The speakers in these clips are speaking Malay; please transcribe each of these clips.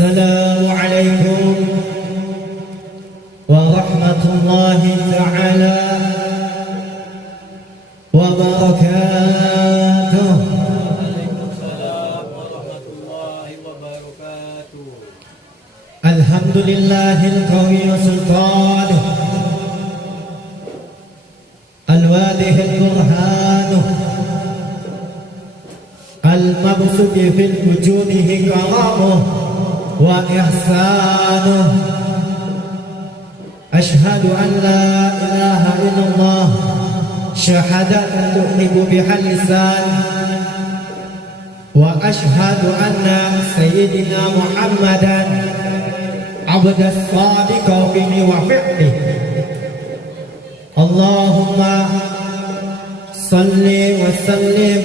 Assalamualaikum warahmatullahi ta'ala wabarakatuh. Waalaikumsalam warahmatullahi wabarakatuh. Alhamdulillahil qawiyyu sultan al-wadihil burhan al-mabsut fil wujudihi karamuh wa ihsanuh. Ashhadu an la ilaha illallah syahadatan tuhibu bihal lisan wa ashhadu anna sayyidina Muhammadan abdas sadiqa bihi wa fi'lihi. Allahumma salli wa sallim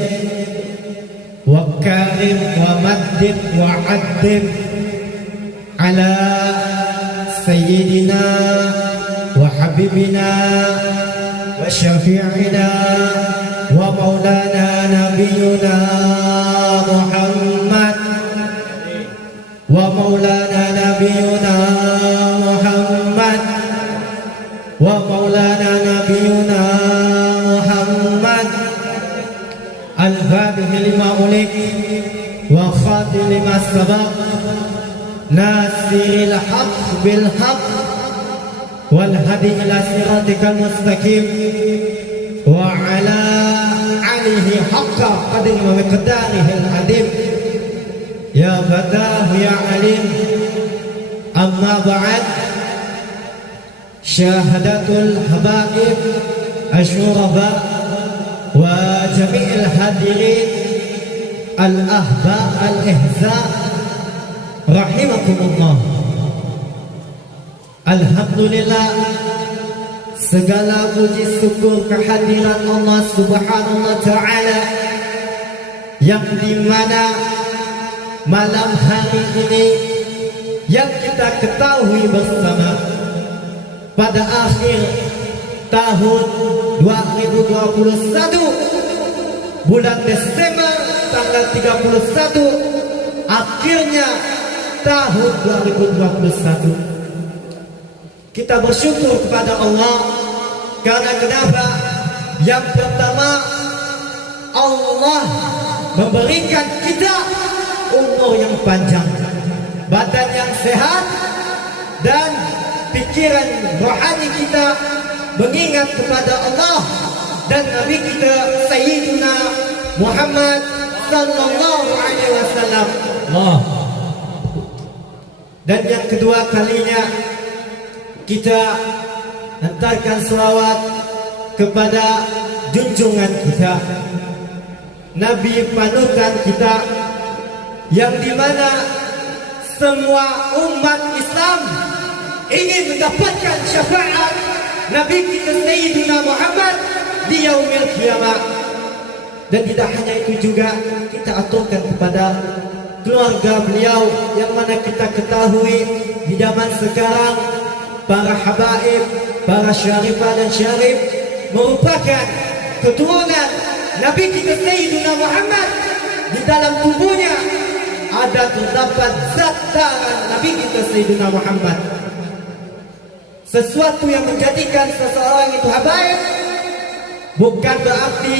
wa karim wa maddid wa addim ala sayyidina wa habibina wa syafi'ina wa maulana nabiyuna Muhammad wa maulana nabiyuna Muhammad wa maulana nabiyuna Muhammad al-fatih lima ulik wa khatim lima sabaq nasiril haq bil haq wal hadi ila siratikal mustaqim wa ala alihi haqqa qadri wa miqdarihi al-adim ya fatah ya alim. Amma ba'd, syahadatul habaib asyuraba wa jami'il hadirin al-ahba al-ihza rahimakumullah. Alhamdulillah, segala puji syukur kehadiran Allah Subhanahu wa ta'ala yang dimana malam hari ini yang kita ketahui bersama pada akhir tahun 2021 bulan Desember tanggal 31 akhirnya tahun 2021. Kita bersyukur kepada Allah karena kenapa? Yang pertama, Allah memberikan kita umur yang panjang, badan yang sehat, dan pikiran rohani kita mengingat kepada Allah dan Nabi kita Sayyidina Muhammad sallallahu alaihi wasallam. Dan yang kedua kalinya kita hantarkan selawat kepada junjungan kita, Nabi panutan kita, yang dimana semua umat Islam ingin mendapatkan syafaat Nabi kita Sayyidina Muhammad di yaumil qiyamah. Dan tidak hanya itu juga, kita aturkan kepada keluarga beliau yang mana kita ketahui di zaman sekarang para habaib, para syarifah dan syarif merupakan keturunan Nabi kita Sayyidina Muhammad. Di dalam tubuhnya ada terdapat zat darah Nabi kita Sayyidina Muhammad. Sesuatu yang menjadikan seseorang itu habaib bukan berarti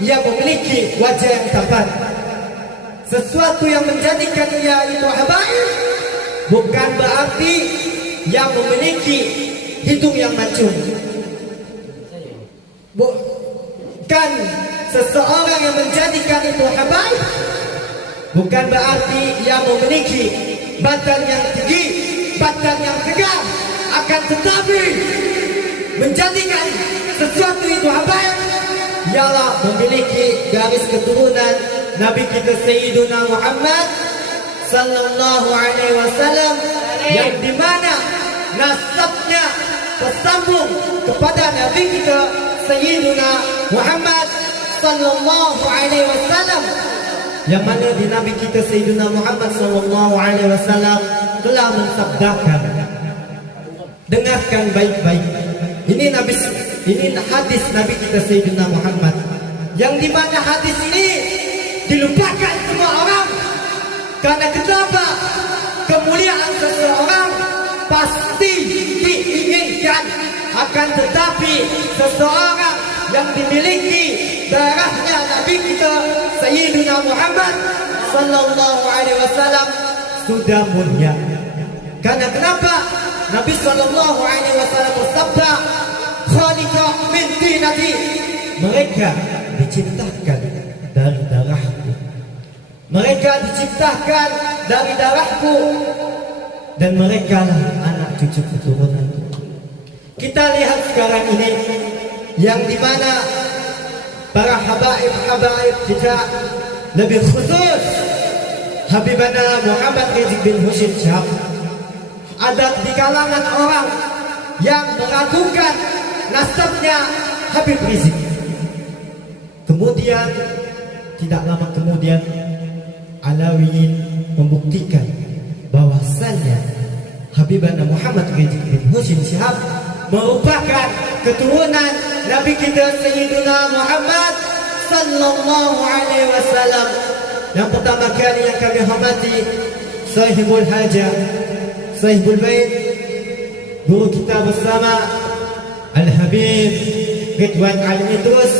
ia memiliki wajah yang tampan. Sesuatu yang menjadikan ia itu habaib bukan berarti ia memiliki hidung yang mancung. Bukan seseorang yang menjadikan itu habaib bukan berarti ia memiliki badan yang tinggi, badan yang tegak. Akan tetapi menjadikan sesuatu itu habaib ialah memiliki garis keturunan Nabi kita Sayyidina Muhammad sallallahu alaihi wasallam, yang dimana nasabnya tersambung kepada Nabi kita Sayyidina Muhammad sallallahu alaihi wasallam, yang mana di Nabi kita Sayyidina Muhammad sallallahu alaihi wasallam telah mensabdakan, dengarkan baik-baik, ini hadis Nabi kita Sayyidina Muhammad, yang dimana hadis ini dilupakan semua orang. Karena kenapa? kemuliaan seseorang pasti diinginkan, akan tetapi seseorang yang dimiliki darahnya Nabi kita Sayyidina Muhammad sallallahu alaihi wasallam sudah mulia. Karena kenapa? Nabi sallallahu alaihi wasallam bersabda, "Khaliqa min tinati." Mereka diciptakan dari darahku. Mereka diciptakan dari darahku, dan mereka lah anak cucu keturunanku. Kita lihat sekarang ini yang dimana para habaib kita, lebih khusus Habibana Muhammad Rizik bin Husin Syihab, ada di kalangan orang yang meragukan nasabnya Habib Rizik. Kemudian tidak lama kemudian Alawiyin membuktikan bahwasannya Habibana Muhammad Rizik bin Husin Syihab merupakan keturunan Nabi kita Sayyidina Muhammad sallallahu alaihi wasallam. Yang pertama kali yang kami hormati Sahibul Hajah, Sahibul Bait, guru kita bersama Al-Habib Ridwan Al-Idrus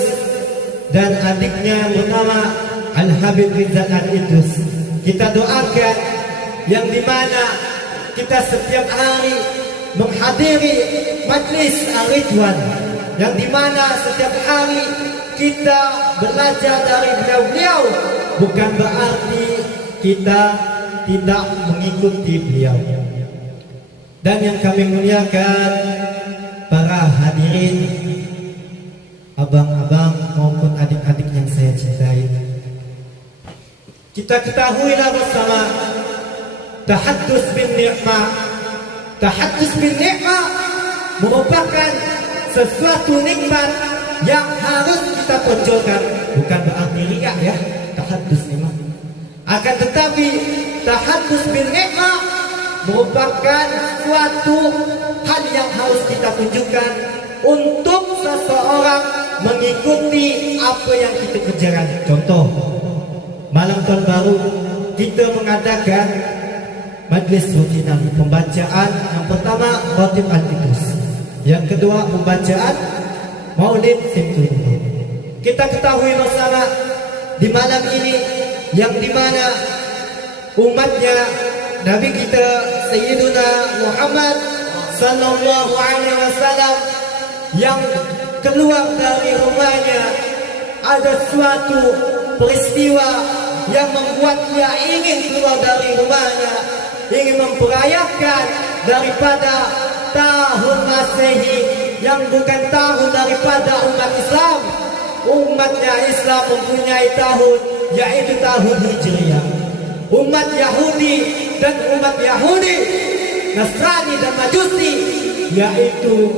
dan adiknya bernama Al-Habib Rizal Al-Idrus. Kita doakan yang dimana kita setiap hari menghadiri majlis Al-Ridwan, yang dimana setiap hari kita belajar dari beliau, bukan berarti kita tidak mengikuti beliau. Dan yang kami muliakan para hadirin, abang-abang maupun adik-adik yang saya cintai, kita ketahuilah bersama, tahaddus bin ni'mah. Tahaddus bin ni'mah merupakan sesuatu nikmat yang harus kita tonjolkan. Bukan berarti riak ya, tahaddus ni'mah. Akan tetapi tahaddus bin ni'mah merupakan suatu hal yang harus kita tunjukkan untuk seseorang mengikuti apa yang kita kerjakan. Contoh, malam tahun baru kita mengadakan majlis rutinan pembacaan. Yang pertama Khatib Al-Idrus, yang kedua pembacaan Maulid Simtul. Kita ketahui bersama di malam ini yang dimana umatnya Nabi kita Sayyiduna Muhammad sallallahu alaihi wasallam yang keluar dari rumahnya, ada suatu peristiwa yang membuat dia ingin keluar dari rumahnya, ingin memperayakan daripada tahun Masehi yang bukan tahun daripada umat Islam. Umatnya Islam mempunyai tahun, yaitu tahun Hijriah. Umat Yahudi dan umat Yahudi, Nasrani dan Majusi, yaitu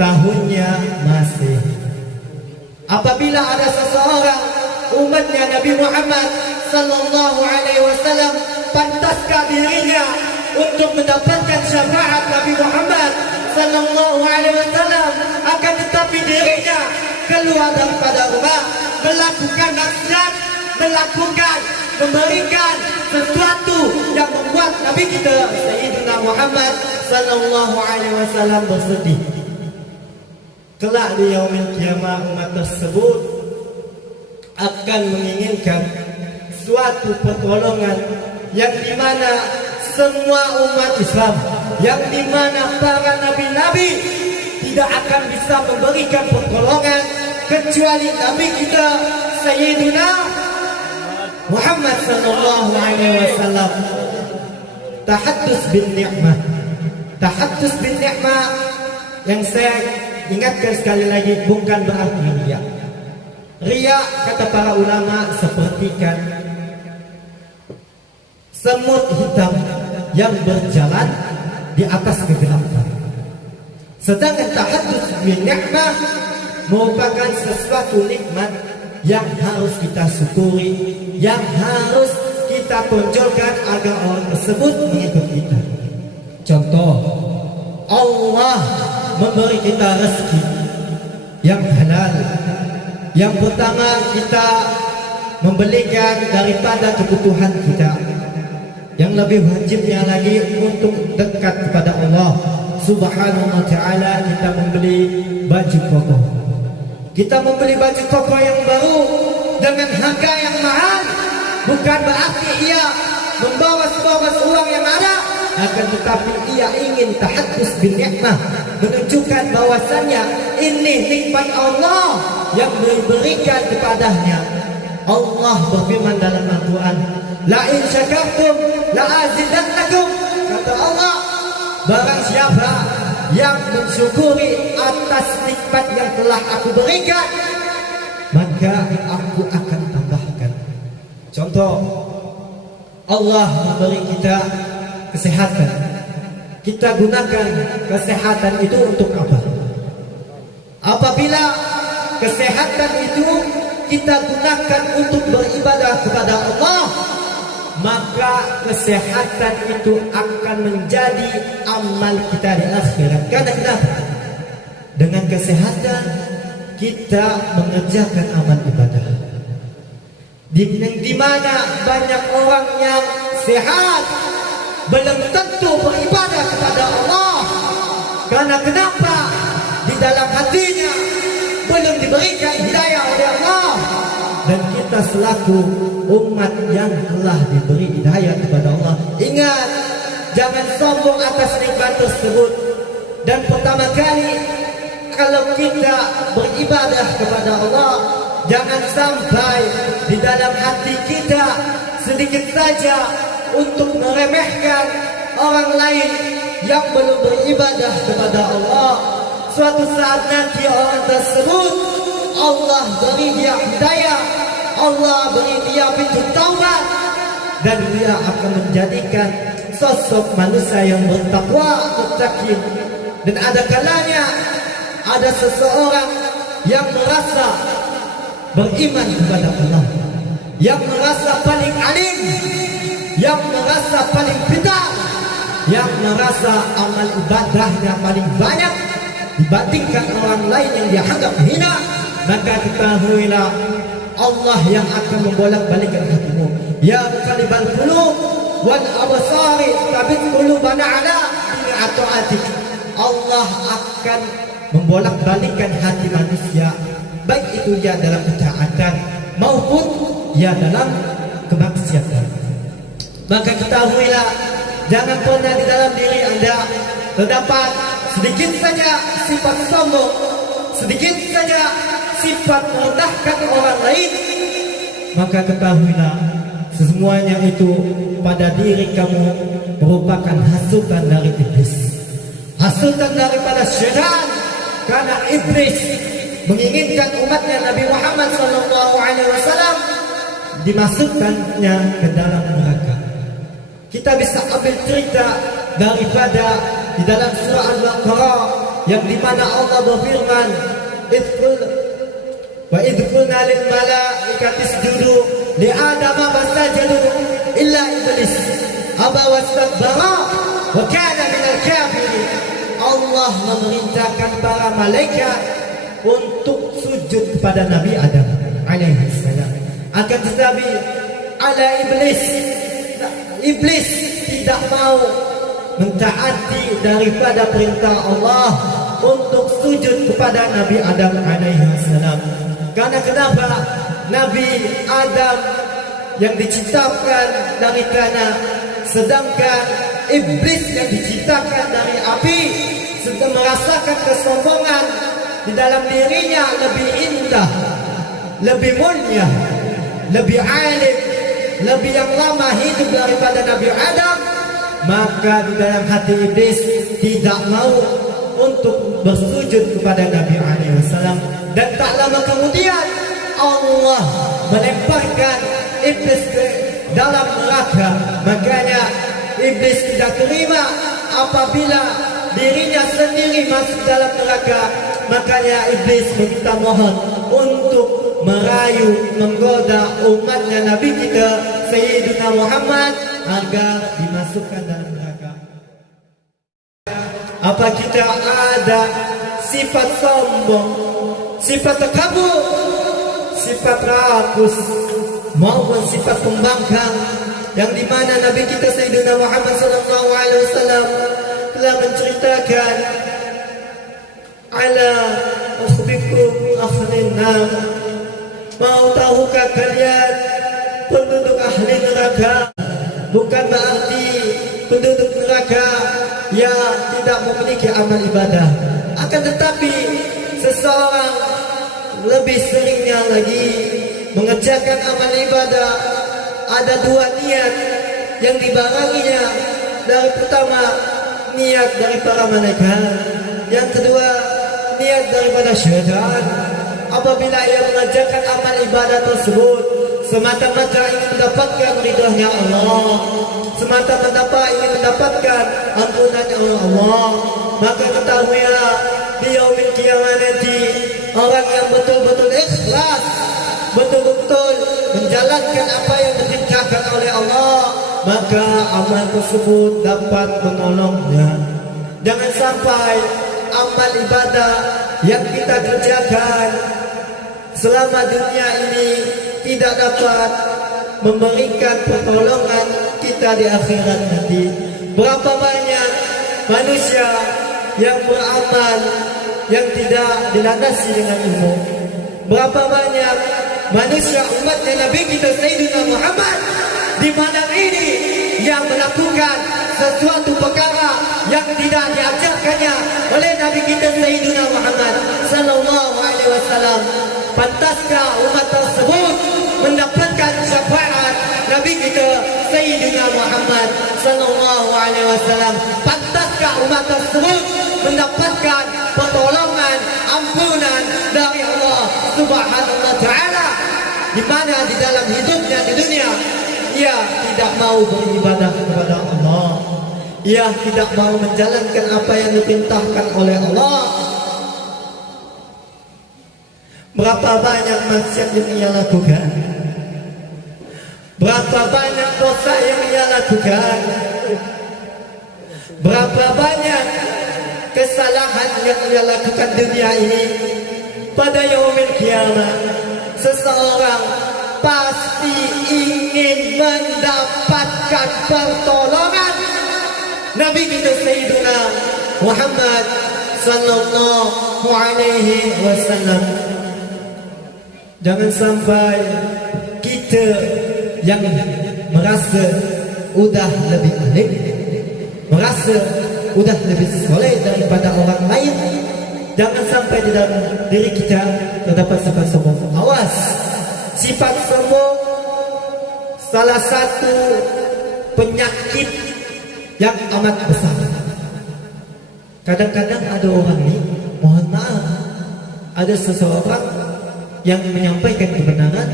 tahunnya Masehi. Apabila ada seseorang umatnya Nabi Muhammad sallallahu alaihi wasallam, pantaskah dirinya untuk mendapatkan syafaat Nabi Muhammad sallallahu alaihi wasallam, akan tetapi dirinya keluar daripada rumah, melakukan maksiat, memberikan sesuatu yang membuat Nabi kita Sayyidina Muhammad sallallahu alaihi wasallam bersedih. Kelak di yaumil qiyamah umat tersebut akan menginginkan suatu pertolongan yang dimana semua umat Islam, yang dimana para nabi-nabi tidak akan bisa memberikan pertolongan kecuali Nabi kita Sayyidina Muhammad sallallahu alaihi wasallam. Tahaddus bin ni'mah. Tahaddus bin ni'mah yang saya ingatkan sekali lagi bukan berarti riya. Riya kata para ulama sepertikan semut hitam yang berjalan di atas kegelapan. Sedangkan tahaddus bin ni'mah merupakan sesuatu nikmat yang harus kita syukuri, yang harus kita tonjolkan agar orang tersebut mengikut kita. Contoh, Allah memberi kita rezeki yang halal. Yang pertama, kita membelikan daripada kebutuhan kita. yang lebih wajibnya lagi untuk dekat kepada Allah Subhanahu wa ta'ala, kita membeli baju koko. Kita membeli baju koko yang baru dengan harga yang mahal, bukan berarti ia membawa uang yang ada, akan tetapi ia ingin tahaddus bin nikmah, menunjukkan bahwasannya ini nikmat Allah yang diberikan kepadanya. Allah berfirman dalam Al-Quran, la in syakartum la azidannakum. Kata Allah, barang siapa yang mensyukuri atas nikmat yang telah aku berikan, maka aku akan tambahkan. Contoh, Allah memberi kita kesehatan. Kita gunakan kesehatan itu untuk apa? Apabila kesehatan itu kita gunakan untuk beribadah kepada Allah, maka kesehatan itu akan menjadi amal kita di akhirat. Karena kenapa? Dengan kesehatan kita mengerjakan amal ibadah. Di mana banyak orang yang sehat belum tentu beribadah kepada Allah. Karena kenapa? Di dalam hatinya belum diberikan hidayah oleh Allah. Dan kita selaku umat yang telah diberi hidayah kepada Allah, ingat, jangan sombong atas nikmat tersebut. Dan pertama kali kalau kita beribadah kepada Allah, jangan sampai di dalam hati kita sedikit saja untuk meremehkan orang lain yang belum beribadah kepada Allah. Suatu saat nanti orang tersebut Allah beri dia hidayah, Allah beri dia pintu taubat, dan dia akan menjadikan sosok manusia yang bertakwa, muttaqin. Dan ada kalanya ada seseorang yang merasa beriman kepada Allah, yang merasa paling alim, yang merasa paling pintar, yang merasa amal ibadahnya paling banyak dibandingkan orang lain yang dia anggap hina, maka ketahuilah Allah yang akan membolak-balikkan hatimu. Ya qalibal qulub wal absari tabit qulubana ala ta'atik. Allah akan membolak-balikkan hati manusia, baik itu dia dalam ketaatan maupun dia dalam kemaksiatan. Maka ketahuilah, jangan pernah di dalam diri Anda terdapat sedikit saja sifat sombong, sedikit saja sifat merendahkan orang lain. Maka ketahuilah, semuanya itu pada diri kamu merupakan hasutan dari iblis, hasutan daripada syaitan. Karena iblis menginginkan umatnya Nabi Muhammad SAW dimasukkannya ke dalam neraka. Kita bisa ambil cerita daripada di dalam surah Al-Baqarah yang dimana Allah berfirman, wa idh qulna lil malaikati isjudu li adama fasajadu illa iblis aba wastakbara wa kana minal kafirin. Allah memerintahkan para malaikat untuk sujud kepada Nabi Adam alaihi salam. Akan tetapi ada iblis tidak mau mentaati daripada perintah Allah untuk sujud kepada Nabi Adam alaihi salam. Karena kenapa? Nabi Adam yang diciptakan dari tanah, sedangkan iblis yang diciptakan dari api sedang merasakan kesombongan di dalam dirinya lebih indah, lebih mulia, lebih alim, lebih yang lama hidup daripada Nabi Adam. Maka di dalam hati iblis tidak mau untuk bersujud kepada Nabi SAW. Dan tak lama kemudian Allah melemparkan iblis ke dalam neraka. Makanya iblis tidak terima apabila dirinya sendiri masuk dalam neraka. Makanya iblis meminta mohon untuk merayu, menggoda umatnya Nabi kita Sayyidina Muhammad agar dimasukkan dalam neraka. Apa kita ada sifat sombong, sifat takabur, sifat rakus, maupun sifat pembangkang yang di mana Nabi kita Sayyidina Muhammad sallallahu alaihi wasallam telah menceritakan ala ukhbikum ahlin nar, mau tahukah kalian penduduk ahli neraka? Bukan berarti penduduk neraka yang tidak memiliki amal ibadah, akan tetapi seseorang lebih seringnya lagi mengerjakan amal ibadah. Ada dua niat yang dibarenginya. Dari pertama, niat dari para malaikat. Yang kedua, niat daripada syaitan. Apabila ia mengerjakan amal ibadah tersebut semata-mata ingin mendapatkan ridhonya Allah, semata-mata ingin mendapatkan ampunan Allah, maka ketahuilah di yaumil qiyamah nanti orang yang betul-betul ikhlas, betul-betul menjalankan apa yang diperintahkan oleh Allah, maka amal tersebut dapat menolongnya. Jangan sampai amal ibadah yang kita kerjakan selama dunia ini tidak dapat memberikan pertolongan kita di akhirat nanti. Berapa banyak manusia yang beramal yang tidak dilandasi dengan ilmu? Berapa banyak manusia umatnya Nabi kita Sayyidina Muhammad di malam ini yang melakukan sesuatu perkara yang tidak diajarkannya oleh Nabi kita Sayyidina Muhammad sallallahu alaihi wasallam? Pantaskah umat tersebut mendapatkan syafaat Nabi kita Sayyidina Muhammad sallallahu alaihi wasallam? Pantaskah umat tersebut mendapatkan pertolongan, ampunan dari Allah Subhanahu wa taala, di mana di dalam hidupnya di dunia ia tidak mau beribadah kepada Allah, ia tidak mau menjalankan apa yang diperintahkan oleh Allah. Berapa banyak maksiat yang ia lakukan, berapa banyak dosa yang ia lakukan, berapa banyak kesalahan yang ia lakukan dunia ini. Pada yaumil qiyamah seseorang pasti ingin mendapatkan pertolongan Nabi kita Sayyidina Muhammad sallallahu alaihi wasallam. Jangan sampai kita yang merasa udah lebih alim, merasa udah lebih soleh daripada orang lain, jangan sampai di dalam diri kita terdapat sifat sombong. Awas, sifat sombong salah satu penyakit yang amat besar. Kadang-kadang ada orang ni, mohon maaf, ada seseorang yang menyampaikan kebenaran,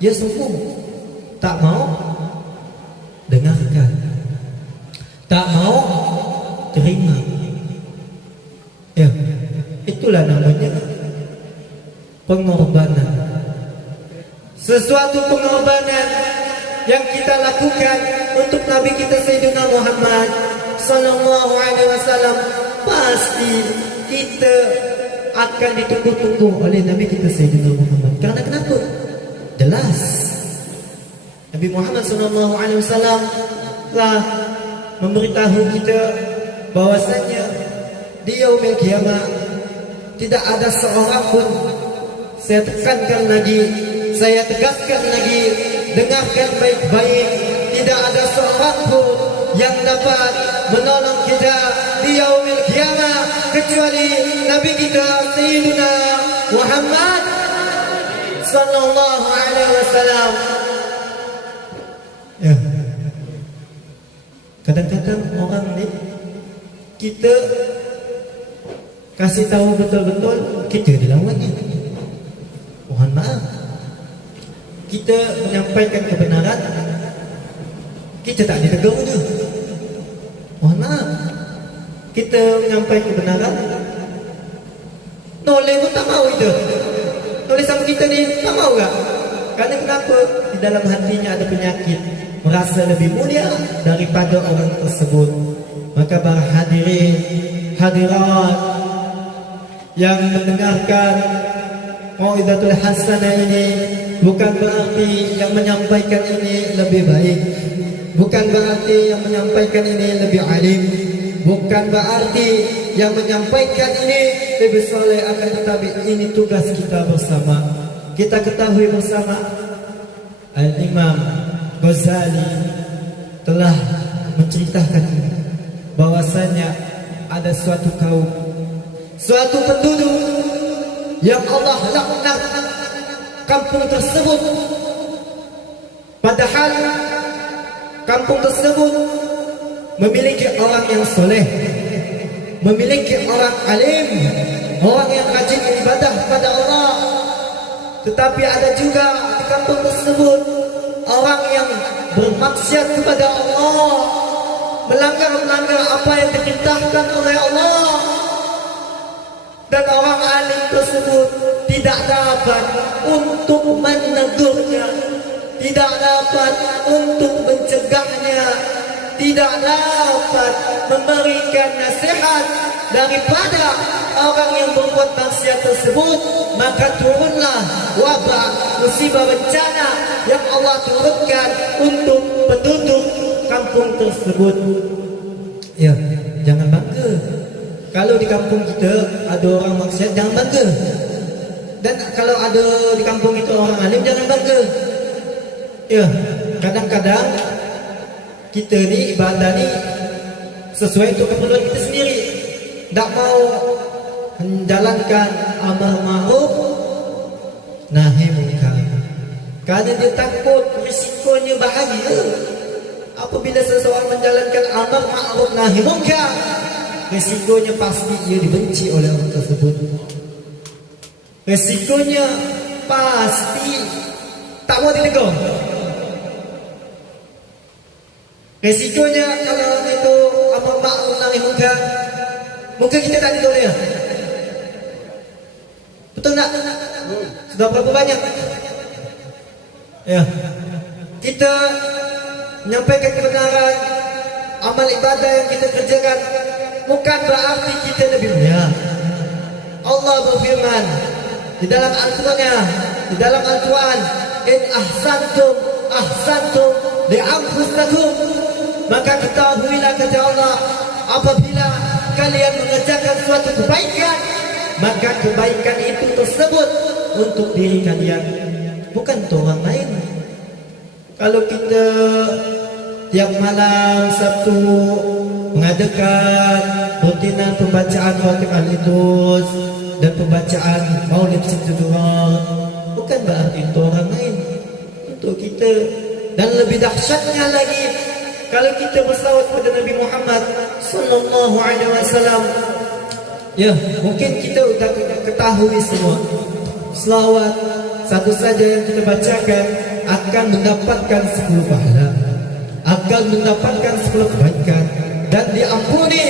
dia sombong, tak mau dengarkan, tak mau terima. Ya, itulah namanya pengorbanan. Sesuatu pengorbanan yang kita lakukan untuk Nabi kita Sayyidina Muhammad sallallahu alaihi wasallam, pasti kita akan ditunggu-tunggu oleh Nabi kita Sayyidina Muhammad. Karena kenapa? Jelas Nabi Muhammad sallallahu alaihi wasallam telah memberitahu kita bahwasanya di yaumil qiyamah tidak ada seorang pun, saya tekankan lagi, saya tegaskan lagi, dengarkan baik-baik, tidak ada seorang pun yang dapat menolong kita di yaumil qiyamah kecuali Nabi kita Sayyidina Muhammad sallallahu alaihi wasallam. Ya. Kadang-kadang orang ni kita kasih tahu betul-betul, kita dilawannya. Mohon maaf, kita menyampaikan kebenaran, kita tak ditegurnya. Mohon maaf, kita menyampaikan kebenaran, noleh pun tak mau itu. Noleh sama kita ni tak mau tak? Karena kenapa? Di dalam hatinya ada penyakit, merasa lebih mulia daripada orang tersebut. Maka para hadirin, hadirat yang mendengarkan mau'izatul hasanah ini, bukan berarti yang menyampaikan ini lebih baik, bukan berarti yang menyampaikan ini lebih alim, bukan berarti yang menyampaikan ini lebih soleh, akan tetapi ini tugas kita bersama. Kita ketahui bersama Al-Imam Ghazali telah menceritakan bahwasanya ada suatu kaum, suatu penduduk yang Allah laknat kampung tersebut, padahal kampung tersebut memiliki orang yang soleh, memiliki orang alim, orang yang rajin ibadah kepada Allah. Tetapi ada juga di kampung tersebut orang yang bermaksiat kepada Allah, melanggar apa yang diperintahkan oleh Allah. Dan orang alim tersebut tidak dapat untuk menegurnya, tidak dapat untuk mencegahnya, tidak dapat memberikan nasihat daripada orang yang berbuat maksiat tersebut. Maka turunlah wabah, musibah, bencana yang Allah turunkan untuk penduduk kampung tersebut. Ya, jangan bangga kalau di kampung kita ada orang maksiat, jangan bangga. Dan kalau ada di kampung itu orang alim, jangan bangga. Ya, kadang-kadang kita ni ibadah ni sesuai untuk keperluan kita sendiri, tak mau menjalankan amar ma'ruf nahi munkar, kerana dia takut risikonya bahaya. Apabila seseorang menjalankan amar ma'ruf nahi munkar, risikonya pasti ia dibenci oleh orang tersebut. Risikonya pasti tak mau ditegur. Risikonya kalau itu amar ma'ruf nahi munkar, mungkin kita tak ditegur dia. Betul tak? Sudah berapa banyak? Ya, kita menyampaikan kebenaran, amal ibadah yang kita kerjakan bukan berarti kita lebih mulia. Allah berfirman di dalam Al-Qur'annya, di dalam Al-Quran, in ahsantum ahsantum li anfusakum, maka ketahuilah kata Allah, apabila kalian mengerjakan suatu kebaikan, maka kebaikan itu tersebut untuk diri kalian, bukan untuk orang lain. Kalau kita tiap malam Sabtu mengadakan rutinan pembacaan Fatihah Al-Idrus dan pembacaan Maulid Siddurar, bukan berarti untuk orang lain, untuk kita. Dan lebih dahsyatnya lagi, kalau kita berselawat kepada Nabi Muhammad sallallahu alaihi wasallam. Ya, mungkin kita sudah ketahui semua, selawat satu saja yang kita bacakan akan mendapatkan 10 pahala, akan mendapatkan 10 kebaikan, dan diampuni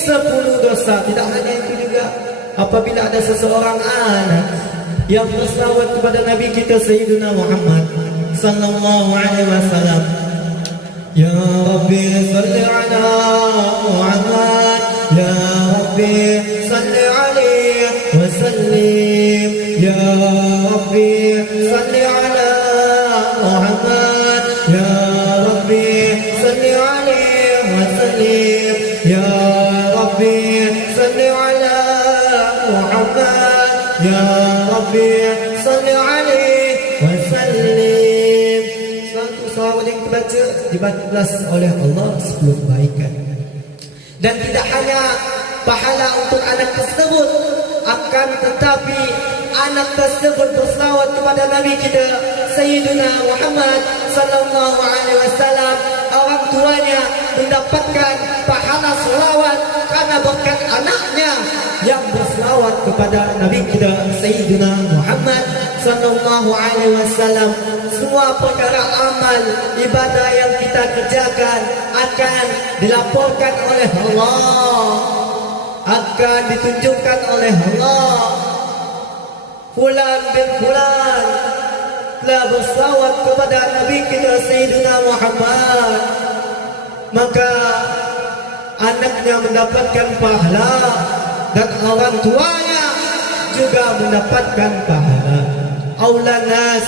10 dosa. Tidak hanya itu juga, apabila ada seseorang anak yang berselawat kepada Nabi kita Sayyidina Muhammad sallallahu alaihi wasallam, ya Rabbi salli ala Muhammad, ya Rabbi salli alaihi wa sallim, ya Rabbi salli ala Muhammad, ya Rabbi salli alaihi wa sallim, ya Rabbi salli ala Muhammad, ya Rabbi salli alaihi wa sallim. Satu salawat yang dibaca dibalas oleh Allah 10 kebaikan. Dan tidak hanya pahala untuk anak tersebut, akan tetapi anak tersebut berselawat kepada Nabi kita Sayyidina Muhammad sallallahu alaihi wasallam, orang tuanya mendapatkan pahala selawat karena berkat anaknya yang berselawat kepada Nabi kita Sayyidina Muhammad sallallahu alaihi wasallam. Semua perkara amal ibadah yang kita kerjakan akan dilaporkan oleh Allah, akan ditunjukkan oleh Allah. Fulan bin Fulan telah berselawat kepada Nabi kita Sayyidina Muhammad, maka anaknya mendapatkan pahala dan orang tuanya juga mendapatkan pahala. Aulan nas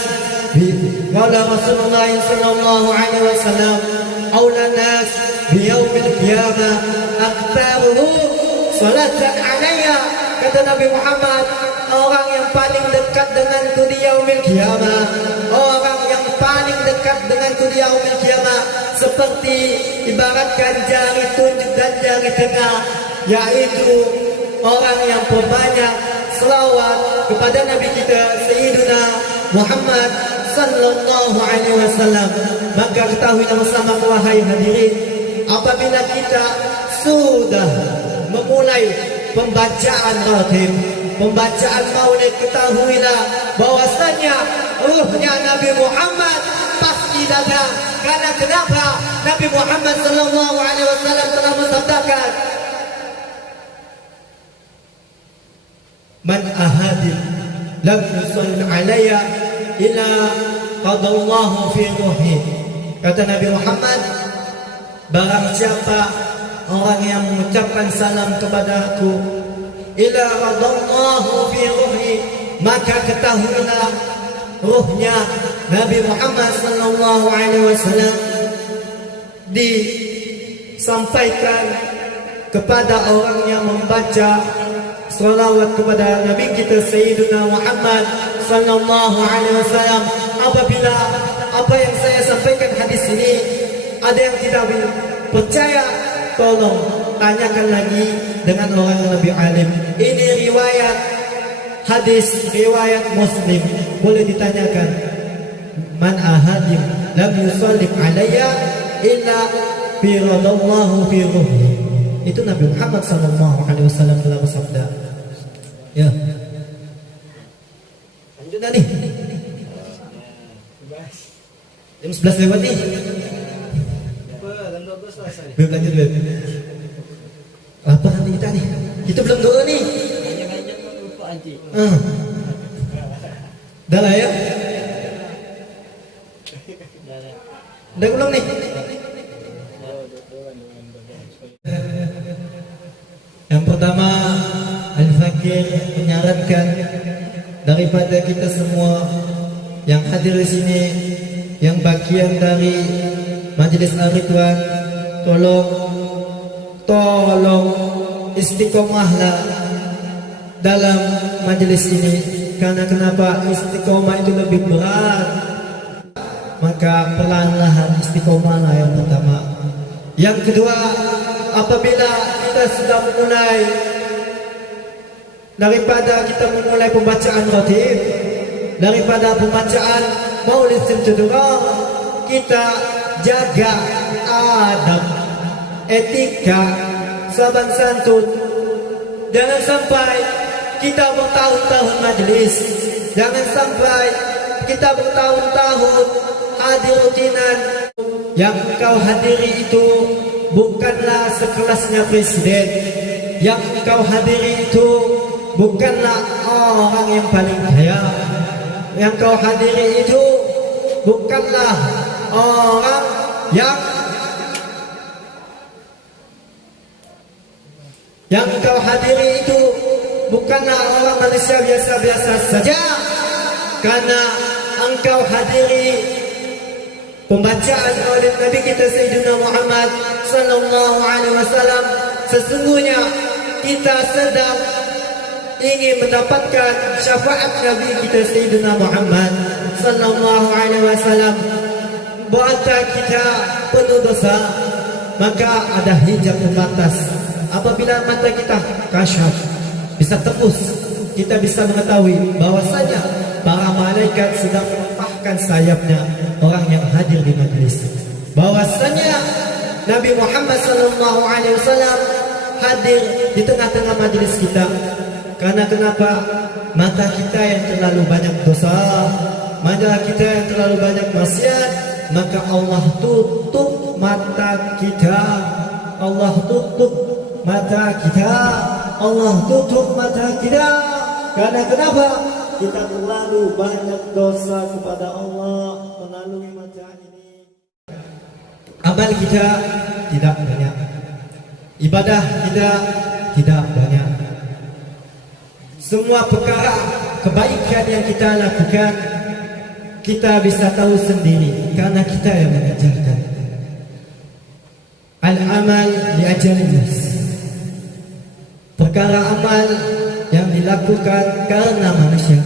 qala Rasulullah sallallahu alaihi wasallam aula nas bi yaumil qiyamah aktsaruhum salatan alayya. Kata Nabi Muhammad, orang yang paling dekat denganku di yaumil qiyamah, orang yang paling dekat denganku di yaumil qiyamah seperti ibaratkan jari tunjuk dan jari tengah, yaitu orang yang berbanyak selawat kepada Nabi kita Sayyidina Muhammad sallallahu alaihi wasallam. Maka ketahuilah bersama wahai hadirin, apabila kita sudah memulai pembacaan ratib, pembacaan maulid, ketahuilah bahwasanya ruhnya Nabi Muhammad pasti datang. Karena kenapa? Nabi Muhammad sallallahu alaihi wasallam telah mensabdakan, man ahadin lam yusalli alayya illa qadallahu fi ruhi. Kata Nabi Muhammad, barang siapa orang yang mengucapkan salam kepada aku illa qadallahu fi ruhi, maka ketahuilah ruhnya Nabi Muhammad sallallahu alaihi wasallam disampaikan kepada orang yang membaca salawat kepada Nabi kita Sayyidina Muhammad sallallahu alaihi wasallam. Apabila apa yang saya sampaikan hadis ini ada yang tidak percaya, tolong tanyakan lagi dengan orang yang lebih alim. Ini riwayat hadis, riwayat Muslim, boleh ditanyakan. Man ahadim lam yusallim alayya illa fi radallahu fi ruhi. Itu Nabi Muhammad sallallahu alaihi wasallam telah bersabda. Ya. Lanjut dah nih. Jam 11 lewat nih. Beb, lanjut Beb. Apa nanti kita nih? Kita belum doa nih. Dah lah ya. Dah belum nih? Yang pertama, Al-Fakir menyarankan daripada kita semua yang hadir di sini, yang bagian dari Majelis Ar-Ridwan, tolong istiqomahlah dalam majelis ini. Karena kenapa? Istiqomah itu lebih berat. Maka perlahan-lahan istiqomahlah yang pertama. Yang kedua, apabila kita sudah memulai pembacaan ratib, daripada pembacaan maulid Simtudurah, kita jaga adab, etika, sopan santun. Jangan sampai kita bertahun-tahun majlis, jangan sampai kita bertahun-tahun hadir rutinan. Yang kau hadiri itu bukanlah sekelasnya presiden, yang kau hadiri itu bukanlah orang yang paling kaya, yang kau hadiri itu bukanlah orang yang kau hadiri itu bukanlah orang manusia biasa-biasa saja. Karena engkau hadiri pembacaan maulid Nabi kita Sayyidina Muhammad sallallahu alaihi wasallam, sesungguhnya kita sedang ingin mendapatkan syafaat Nabi kita Sayyidina Muhammad sallallahu alaihi wasallam. Mata kita penuh dosa, maka ada hijab pembatas. Apabila mata kita kasyaf, bisa tebus, kita bisa mengetahui bahwasanya para malaikat sedang melepaskan sayapnya orang yang hadir di majlis. Bahwasanya Nabi Muhammad sallallahu alaihi wasallam hadir di tengah-tengah majlis kita. Karena kenapa? Mata kita yang terlalu banyak dosa, mata kita yang terlalu banyak maksiat, maka Allah tutup mata kita. Allah tutup mata kita. Allah tutup mata kita. Karena kenapa? Kita terlalu banyak dosa kepada Allah melalui mata ini. Amal kita tidak banyak, ibadah kita tidak banyak. Semua perkara kebaikan yang kita lakukan, kita bisa tahu sendiri karena kita yang mengajarkan. Al-amal li ajalin nas. Perkara amal yang dilakukan karena manusia,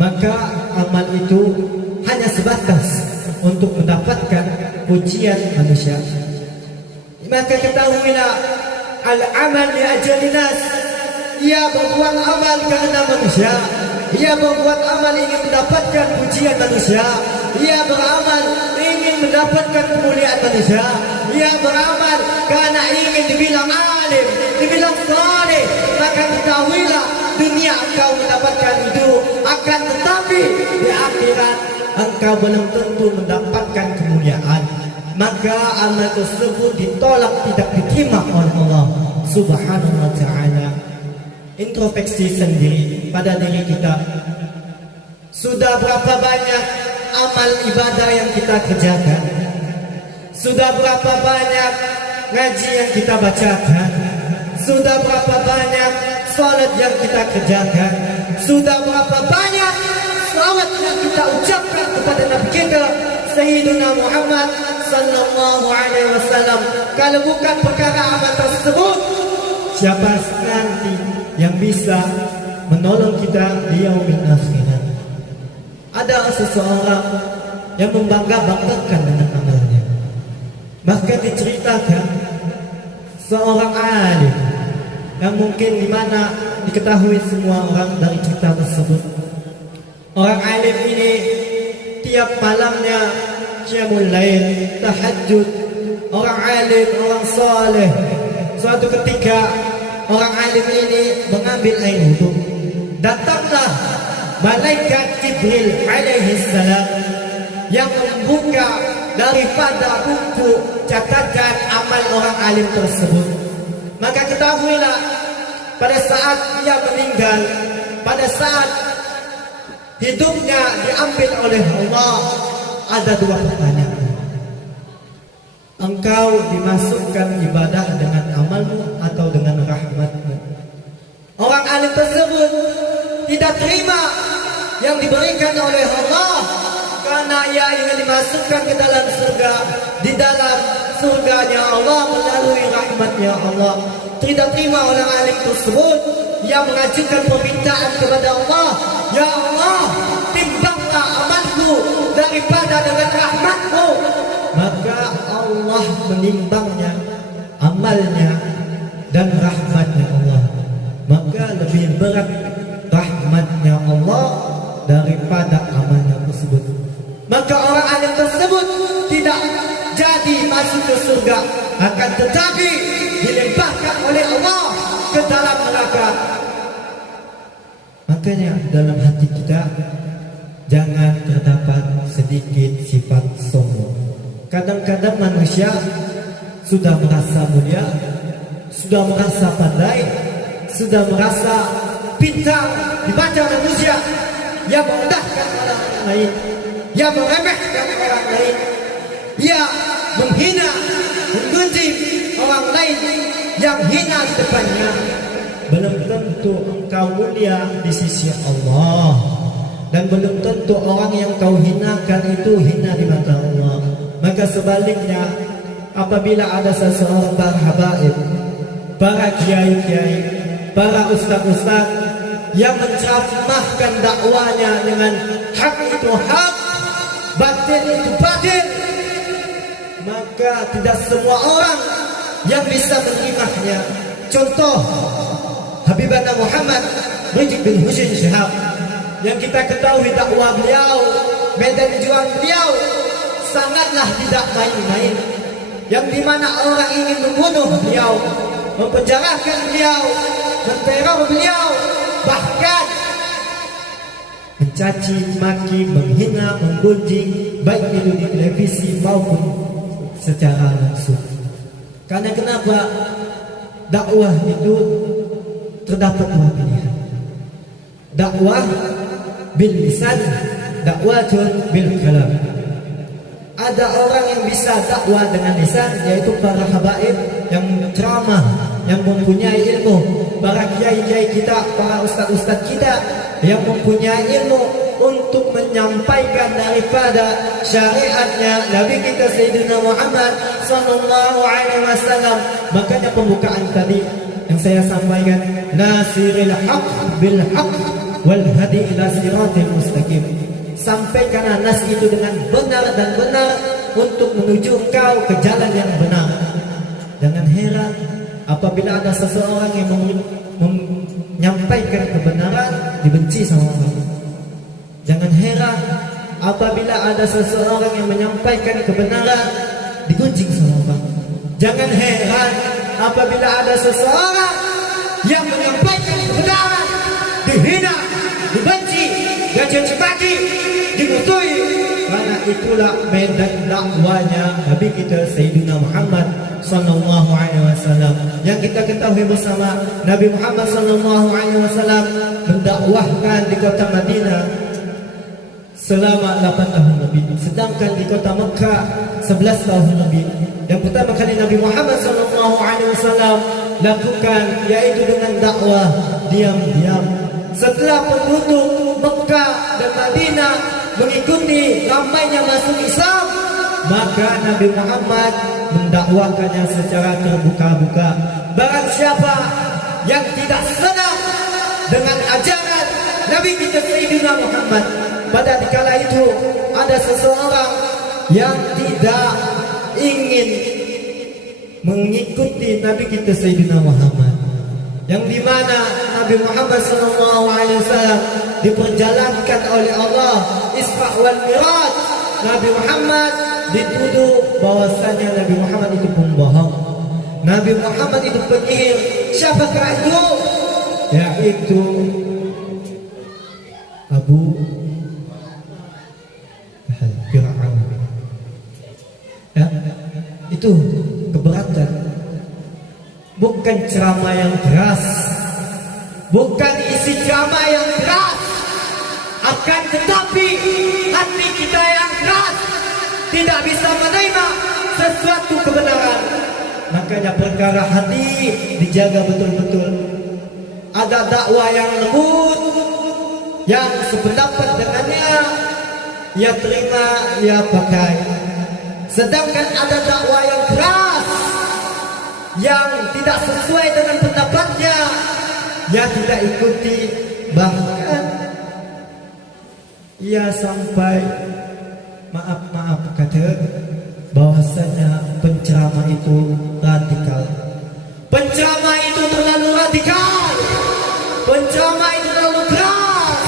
maka amal itu hanya sebatas untuk mendapatkan pujian manusia. Maka ketahuilah, al-amal li ajalin nas. Ia berbuat amal karena manusia. Ia berbuat amal ingin mendapatkan pujian manusia. Ia beramal ingin mendapatkan kemuliaan manusia. Ia beramal karena ingin dibilang alim, dibilang saleh. Maka ketahuilah, dunia engkau mendapatkan itu, akan tetapi di akhirat engkau belum tentu mendapatkan kemuliaan. Maka amal tersebut ditolak, tidak diterima oleh Allah Subhanahu wa ta'ala. Introspeksi sendiri pada diri kita. Sudah berapa banyak amal ibadah yang kita kerjakan? Sudah berapa banyak ngaji yang kita bacakan? Sudah berapa banyak salat yang kita kerjakan? Sudah berapa banyak salawat yang kita ucapkan kepada Nabi kita Sayyidina Muhammad sallallahu alaihi wasallam? Kalau bukan perkara amal tersebut, siapa nanti yang bisa menolong kita di yaumil akhirat? Ada seseorang yang membangga-banggakan dengan amalnya. Bahkan diceritakan seorang alim yang mungkin di mana diketahui semua orang dari cerita tersebut. Orang alim ini tiap malamnya qiyamul lail, tahajud. Orang alim, orang saleh. Suatu ketika orang alim ini mengambil air wudhu. Datanglah malaikat Jibril alaihi salam yang membuka daripada buku catatan amal orang alim tersebut. Maka ketahuilah, pada saat dia meninggal, pada saat hidupnya diambil oleh Allah, ada dua pertanyaan. Engkau dimasukkan ibadah dengan amalmu atau dengan rahmatmu? Orang alim tersebut tidak terima yang diberikan oleh Allah, karena ia ingin dimasukkan ke dalam surga. Di dalam surganya Allah melalui rahmatnya Allah. Tidak terima orang alim tersebut yang mengajukan permintaan kepada Allah, ya Allah, timbanglah amalku daripada dengan rahmatmu. Maka Allah menimbangnya, amalnya dan rahmatnya Allah. Maka lebih berat rahmatnya Allah daripada amalnya tersebut. Maka orang alim tersebut tidak jadi masuk ke surga, akan tetapi dilempahkan oleh Allah ke dalam neraka. Makanya dalam hati kita jangan terdapat sedikit sifat sombong. Kadang-kadang manusia sudah merasa mulia, sudah merasa pandai, sudah merasa pintar di mata manusia, yang merendahkan orang lain, yang meremehkan orang lain, yang menghina, menggunjing orang lain, yang hina di depannya. Belum tentu engkau mulia di sisi Allah, dan belum tentu orang yang kau hinakan itu hina di mata Allah. Maka sebaliknya, apabila ada seseorang para habaib, para kiai-kiai, para ustaz-ustaz yang menceramahkan dakwanya dengan hak itu hak, batil itu batil, maka tidak semua orang yang bisa menerimanya. Contoh Habibana Muhammad Rizik bin Husain Syihab, yang kita ketahui dakwah beliau, medan juang beliau sangatlah tidak main-main, yang dimana orang ingin membunuh beliau, mempenjarakan beliau, menteror beliau, bahkan mencaci maki, menghina, menggunjing, baik itu di televisi maupun secara langsung. Karena kenapa? Dakwah itu terdapat dua pilihan. Dakwah bil lisan, dakwatun bil kalam. Ada orang yang bisa dakwah dengan lisan, yaitu para habaib yang ceramah, yang mempunyai ilmu, para kiai-kiai kita, para ustaz-ustaz kita yang mempunyai ilmu untuk menyampaikan daripada syariatnya Nabi kita Sayyidina Muhammad sallallahu alaihi wasallam. Makanya pembukaan tadi yang saya sampaikan, nasiril haq bil haq wal hadi ila siratil mustaqim. Sampaikan nas itu dengan benar dan benar untuk menuju kau ke jalan yang benar. Jangan heran apabila ada seseorang yang menyampaikan kebenaran dibenci sama orang. Jangan heran apabila ada seseorang yang menyampaikan kebenaran digunjing sama orang. Jangan heran apabila ada seseorang yang menyampaikan kebenaran dihina, dibenci, dicaci maki, dimusuhi. Karena itulah medan dakwanya Nabi kita Sayyidina Muhammad sallallahu alaihi wasallam. Yang kita ketahui bersama, Nabi Muhammad sallallahu alaihi wasallam mendakwahkan di kota Madinah selama 8 tahun lebih, sedangkan di kota Mekah 11 tahun lebih. Yang pertama kali Nabi Muhammad sallallahu alaihi wasallam lakukan yaitu dengan dakwah diam-diam. Setelah penduduk Mekah dan Madinah mengikuti ramainya masuk Islam, maka Nabi Muhammad mendakwakannya secara terbuka-buka. Barang siapa yang tidak senang dengan ajaran Nabi kita Sayyidina Muhammad, pada dikala itu ada seseorang yang tidak ingin mengikuti Nabi kita Sayyidina Muhammad, yang dimana Nabi Muhammad SAW diperjalankan oleh Allah Isra wal Miraj. Nabi Muhammad dituduh bahwasanya Nabi Muhammad itu pembohong, Nabi Muhammad itu penyihir. Siapakah itu? Yaitu Abu Fir'aun. Ya, itu keberatan. Bukan ceramah yang keras, bukan isi ceramah yang keras, akan tetapi hati kita yang keras tidak bisa menerima sesuatu kebenaran. Makanya perkara hati dijaga betul-betul. Ada dakwah yang lembut, yang sependapat dengannya ia terima, ia pakai. Sedangkan ada dakwah yang keras, yang tidak sesuai dengan pendapatnya, ia tidak ikuti. Bahkan ia sampai maaf kata bahwasanya penceramah itu radikal. Penceramah itu terlalu radikal. Penceramah itu terlalu keras.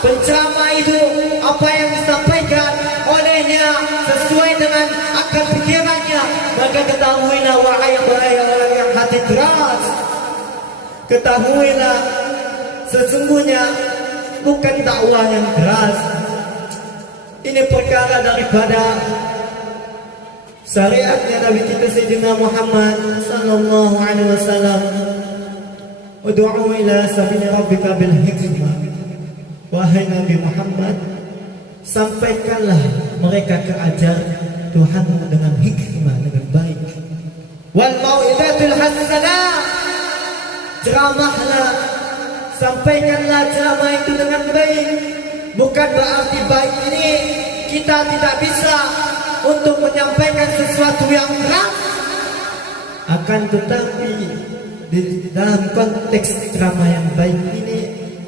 Penceramah itu apa yang disampaikan olehnya sesuai dengan akal pikirannya. Maka ketahuilah wahai orang yang hati keras, ketahuilah sesungguhnya bukan dakwah yang keras. Ini perkara daripada syariatnya Nabi kita Sayyidina Muhammad sallallahu alaihi wasallam. Ud'u ila sabili rabbika bil hikmah. Wahai Nabi Muhammad, sampaikanlah mereka ke ajar Tuhanmu dengan hikmah, dengan baik. Wal mau'izatul hasanah, ceramahlah, sampaikanlah ceramah itu dengan baik. Bukan berarti baik ini kita tidak bisa untuk menyampaikan sesuatu yang keras. Akan tetapi di dalam konteks ceramah yang baik ini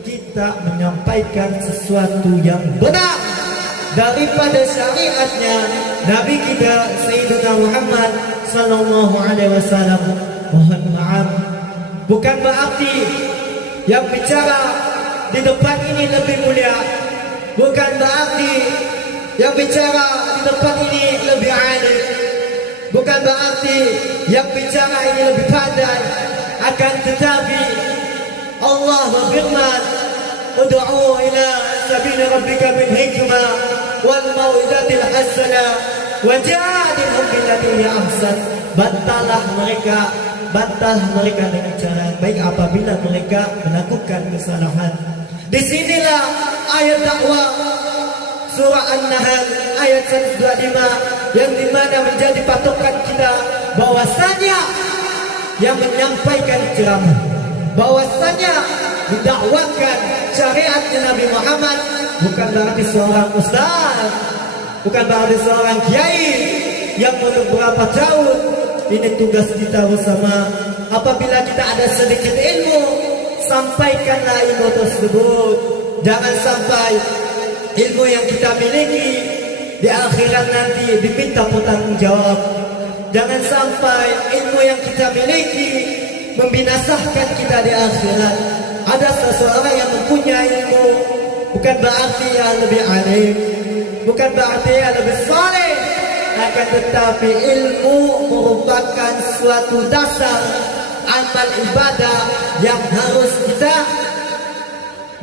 kita menyampaikan sesuatu yang benar daripada syariatnya Nabi kita Sayyidina Muhammad sallallahu alaihi wasallam. Mohon maaf, bukan berarti yang bicara di depan ini lebih mulia, bukan berarti yang bicara di depan ini lebih alim, bukan berarti yang bicara ini lebih pandai. Akan tetapi Allah berfirman, ud'u ila sabili rabbika bil hikmah wal mau'izatil hasanah wajadilhum billati hiya ahsan. Bantahlah mereka dengan cara yang baik apabila mereka melakukan kesalahan. Di sinilah ayat dakwah surah An-Nahl ayat 125 yang dimana menjadi patokan kita bahwasanya yang menyampaikan ceramah, bahwasanya didakwakan syariat Nabi Muhammad bukan berarti seorang ustaz, bukan berarti seorang kiai yang untuk berapa tahun. Ini tugas kita bersama. Apabila kita ada sedikit ilmu, sampaikanlah ilmu tersebut. Jangan sampai ilmu yang kita miliki di akhirat nanti diminta bertanggung jawab. Jangan sampai ilmu yang kita miliki membinasakan kita di akhirat. Ada seseorang yang mempunyai ilmu, bukan berarti ia lebih alim, bukan berarti ia lebih saleh, akan tetapi ilmu merupakan suatu dasar amal ibadah yang harus kita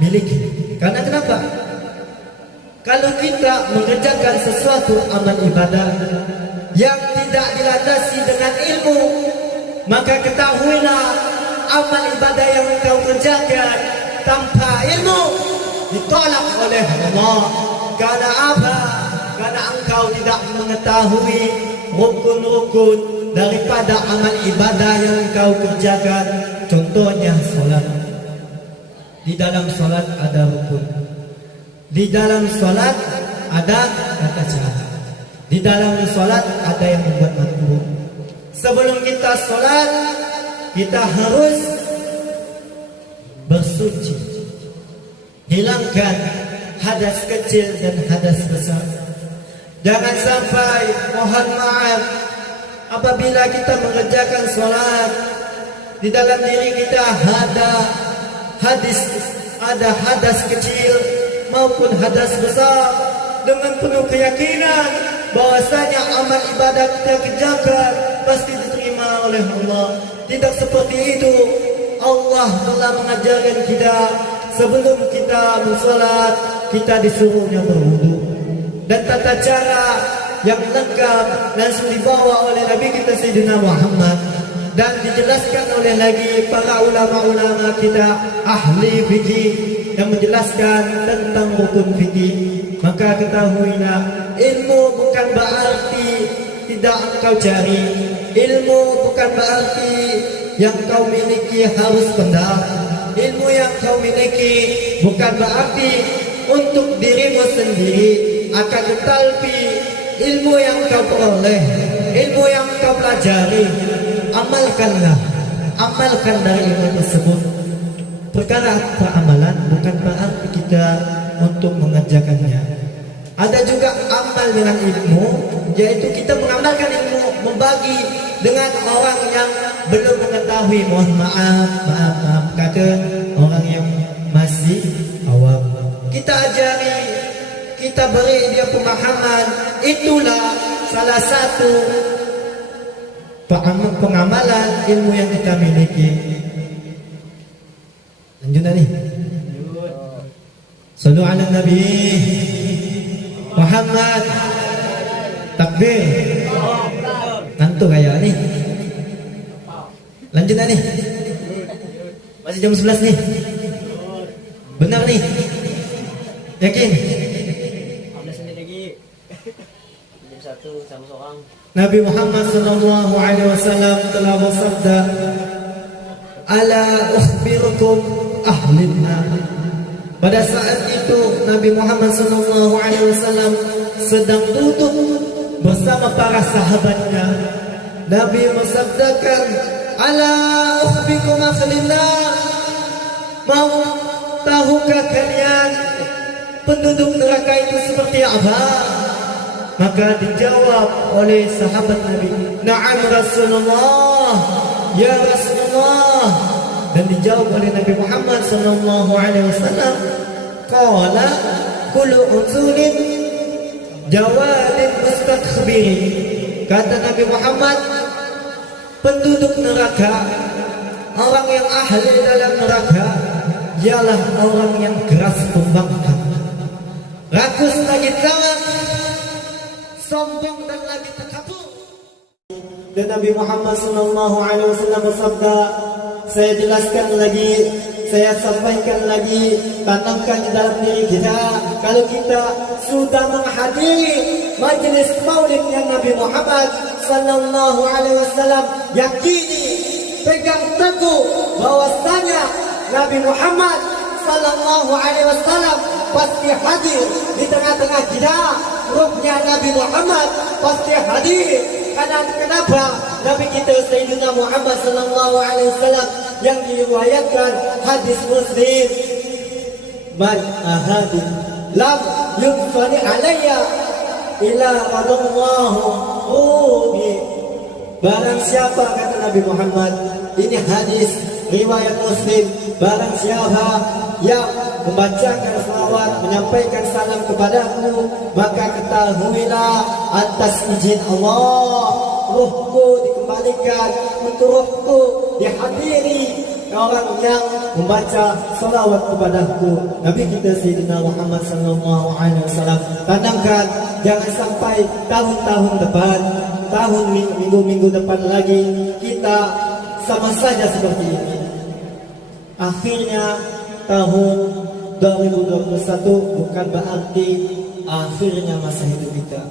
miliki. Karena kenapa? Kalau kita mengerjakan sesuatu amal ibadah yang tidak dilandasi dengan ilmu, maka ketahuilah amal ibadah yang engkau kerjakan tanpa ilmu ditolak oleh Allah. Karena apa? Karena engkau tidak mengetahui rukun-rukun daripada amal ibadah yang engkau kerjakan. Contohnya solat. Di dalam solat ada rukun. Di dalam solat ada tata cara. Di dalam solat ada yang membuat makruh. Sebelum kita solat, kita harus bersuci, hilangkan hadas kecil dan hadas besar. Jangan sampai, mohon maaf, apabila kita mengerjakan solat, di dalam diri kita ada hadas kecil maupun hadas besar, dengan penuh keyakinan bahwasanya amal ibadah kita kerjakan pasti diterima oleh Allah. Tidak seperti itu. Allah telah mengajarkan kita sebelum kita bersolat, kita disuruhnya berwudu, dan tata cara yang lengkap langsung dibawa oleh Nabi kita Sayyidina Muhammad, dan dijelaskan oleh lagi para ulama-ulama kita ahli fikih yang menjelaskan tentang rukun fikih. Maka ketahuilah, ilmu bukan berarti tidak engkau cari. Ilmu bukan berarti yang kau miliki harus benar. Ilmu yang kau miliki bukan berarti untuk dirimu sendiri, akan tetapi ilmu yang kau peroleh, ilmu yang kau pelajari, amalkan dari ilmu tersebut. Perkara peramalan bukan berarti kita untuk mengerjakannya. Ada juga amal dengan ilmu, yaitu kita mengamalkan ilmu, membagi dengan orang yang belum mengetahui. Mohon maaf, kata orang yang masih awam. Kita ajari, kita beri dia pemahaman. Itulah salah satu pengamalan ilmu yang kita miliki. Lanjut nih. Sallu ala Nabi Muhammad. Takbir. Ngantuk kayak nih. Lanjut nih. Masih jam 11 nih. Benar nih. Yakin? Ada sendiri lagi. Jam 1 sama seorang. Nabi Muhammad sallallahu alaihi wasallam telah bersabda, "Ala ukhbirukum ahlin nar." Pada saat itu Nabi Muhammad sallallahu alaihi wasallam sedang duduk bersama para sahabatnya. Nabi bersabdakan, "Ala ukhbirukum ahlin nar." Mau tahukah kalian penduduk neraka itu seperti apa? Maka dijawab oleh sahabat Nabi, "Na'am Rasulullah, ya Rasulullah." Dan dijawab oleh Nabi Muhammad sallallahu alaihi wasallam, "Qala kullu unsulin jawadin mustakhbirin." Kata Nabi Muhammad, penduduk neraka, orang yang ahli dalam neraka, ialah orang yang keras pembangkang, rakus lagi tangan, sombong dan lagi takabur. Dan Nabi Muhammad sallallahu alaihi wasallam bersabda, saya jelaskan lagi, saya sampaikan lagi, tanamkan di dalam diri kita. Kalau kita sudah menghadiri majlis maulidnya Nabi Muhammad sallallahu alaihi wasallam, yakini, pegang teguh bahwasanya Nabi Muhammad sallallahu alaihi wasallam pasti hadir di tengah-tengah kita. Ruhnya Nabi Muhammad pasti hadir. Karena kenapa? Nabi kita Sayyidina Muhammad sallallahu alaihi wasallam yang diriwayatkan hadis Muslim, man ahadin lam yufani alayya ila radallahu ruhi. Barang siapa, kata Nabi Muhammad, ini hadis riwayat Muslim, barang siapa yang membacakan salawat, menyampaikan salam kepadaku, maka ketahuilah atas izin Allah ruhku dikembalikan, untuk ruhku dihadiri orang yang membaca salawat kepadaku. Nabi kita Sayyidina Muhammad sallallahu alaihi wasallam tanamkan, jangan sampai tahun-tahun depan, tahun minggu-minggu depan lagi kita sama saja seperti ini. Akhirnya tahun 2021 bukan berarti akhirnya masa hidup kita.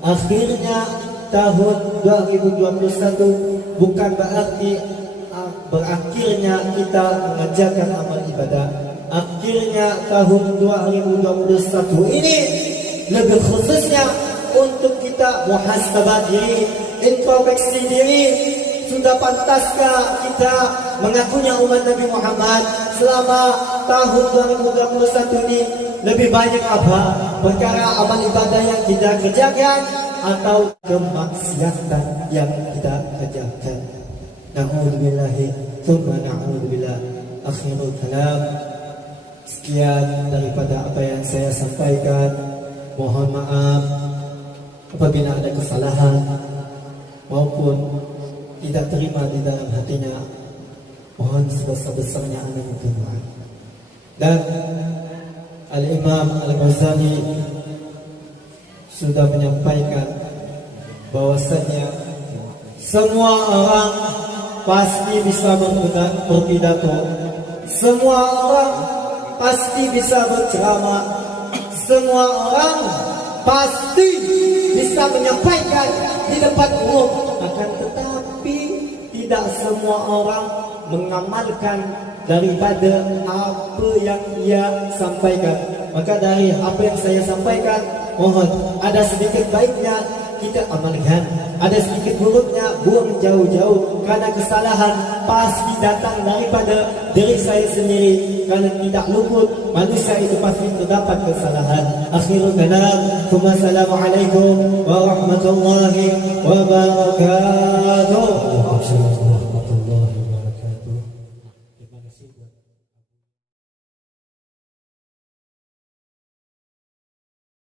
Akhirnya tahun 2021 bukan berarti berakhirnya kita mengerjakan amal ibadah. Akhirnya tahun 2021 ini lebih khususnya untuk kita muhasabah diri, introspeksi diri. Sudah pantaskah kita mengakunya umat Nabi Muhammad selama tahun 2021 ini lebih banyak apa perkara amal ibadah yang kita kerjakan atau kemaksiatan yang kita kerjakan? Na'udzubillahi tsumma na'udzubillah. Akhirul kalam, sekian daripada apa yang saya sampaikan. Mohon maaf apabila ada kesalahan maupun tidak terima di dalam hatinya. Mohon sebesar-besarnya anda minta maaf. Dan Al-Imam Al-Ghazali sudah menyampaikan bahwasanya semua orang pasti bisa berpidato, semua orang pasti bisa berceramah, semua orang pasti bisa menyampaikan di depan umum. Akan tetapi tidak semua orang mengamalkan daripada apa yang ia sampaikan. Maka dari apa yang saya sampaikan, mohon ada sedikit baiknya kita amalkan, ada sedikit buruknya buang jauh-jauh. Karena kesalahan pasti datang daripada diri saya sendiri. Karena tidak luput manusia itu pasti terdapat kesalahan. Akhirul kalam, Assalamualaikum warahmatullahi wabarakatuh.